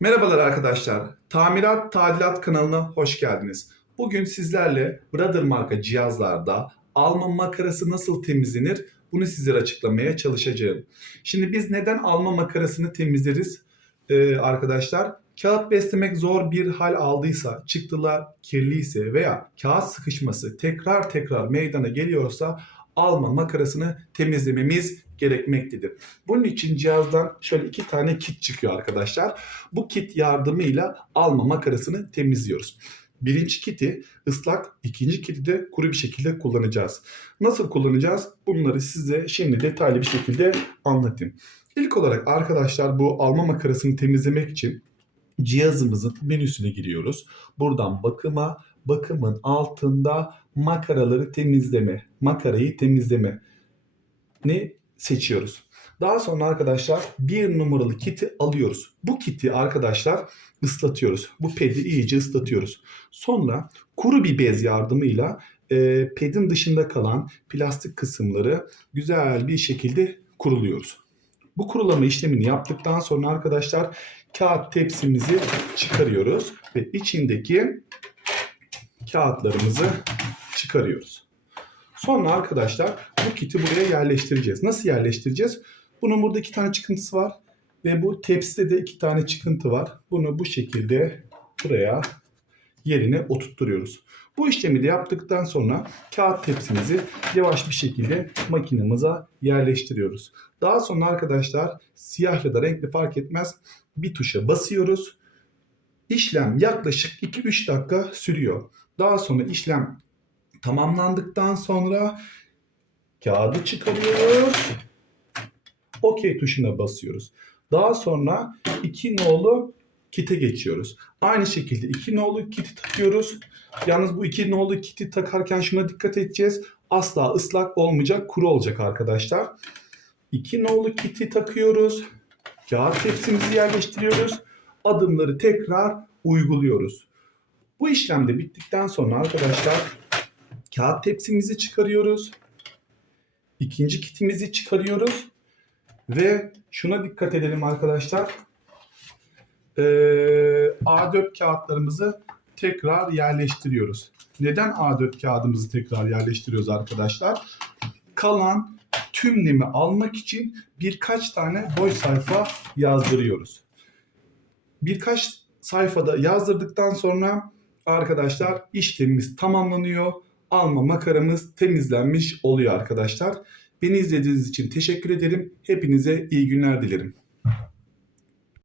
Merhabalar arkadaşlar. Tamirat Tadilat kanalına hoş geldiniz. Bugün sizlerle Brother marka cihazlarda alma makarası nasıl temizlenir bunu sizlere açıklamaya çalışacağım. Şimdi biz neden alma makarasını temizleriz Ee, arkadaşlar? Kağıt beslemek zor bir hal aldıysa, çıktılar kirliyse veya kağıt sıkışması tekrar tekrar meydana geliyorsa alma makarasını temizlememiz gerekmektedir. Bunun için cihazdan şöyle iki tane kit çıkıyor arkadaşlar. Bu kit yardımıyla alma makarasını temizliyoruz. Birinci kiti ıslak, ikinci kiti de kuru bir şekilde kullanacağız. Nasıl kullanacağız? Bunları size şimdi detaylı bir şekilde anlatayım. İlk olarak arkadaşlar bu alma makarasını temizlemek için cihazımızın menüsüne giriyoruz. Buradan bakıma, bakımın altında makaraları temizleme, makarayı temizleme ne seçiyoruz. Daha sonra arkadaşlar bir numaralı kiti alıyoruz. Bu kiti arkadaşlar ıslatıyoruz. Bu pedi iyice ıslatıyoruz. Sonra kuru bir bez yardımıyla e, pedin dışında kalan plastik kısımları güzel bir şekilde kuruluyoruz. Bu kurulama işlemini yaptıktan sonra arkadaşlar kağıt tepsimizi çıkarıyoruz ve içindeki kağıtlarımızı çıkarıyoruz. Sonra arkadaşlar bu kiti buraya yerleştireceğiz. Nasıl yerleştireceğiz? Bunun burada iki tane çıkıntısı var. Ve bu tepside de iki tane çıkıntı var. Bunu bu şekilde buraya yerine oturtturuyoruz. Bu işlemi de yaptıktan sonra kağıt tepsimizi yavaş bir şekilde makinemize yerleştiriyoruz. Daha sonra arkadaşlar siyah ya da renkli fark etmez bir tuşa basıyoruz. İşlem yaklaşık 2-3 dakika sürüyor. Daha sonra işlem tamamlandıktan sonra kağıdı çıkarıyoruz. OK tuşuna basıyoruz. Daha sonra 2 nolu kite geçiyoruz. Aynı şekilde 2 nolu kiti takıyoruz. Yalnız bu 2 nolu kiti takarken şuna dikkat edeceğiz. Asla ıslak olmayacak, kuru olacak arkadaşlar. 2 nolu kiti takıyoruz. Kağıt tepsimizi yerleştiriyoruz. Adımları tekrar uyguluyoruz. Bu işlem de bittikten sonra arkadaşlar kağıt tepsimizi çıkarıyoruz. İkinci kitimizi çıkarıyoruz. Ve şuna dikkat edelim arkadaşlar. Ee, A4 kağıtlarımızı tekrar yerleştiriyoruz. Neden A4 kağıdımızı tekrar yerleştiriyoruz arkadaşlar? Kalan tüm nemi almak için birkaç tane boş sayfa yazdırıyoruz. Birkaç sayfada yazdırdıktan sonra arkadaşlar işlemimiz tamamlanıyor. Alma makaramız temizlenmiş oluyor arkadaşlar. Beni izlediğiniz için teşekkür ederim. Hepinize iyi günler dilerim.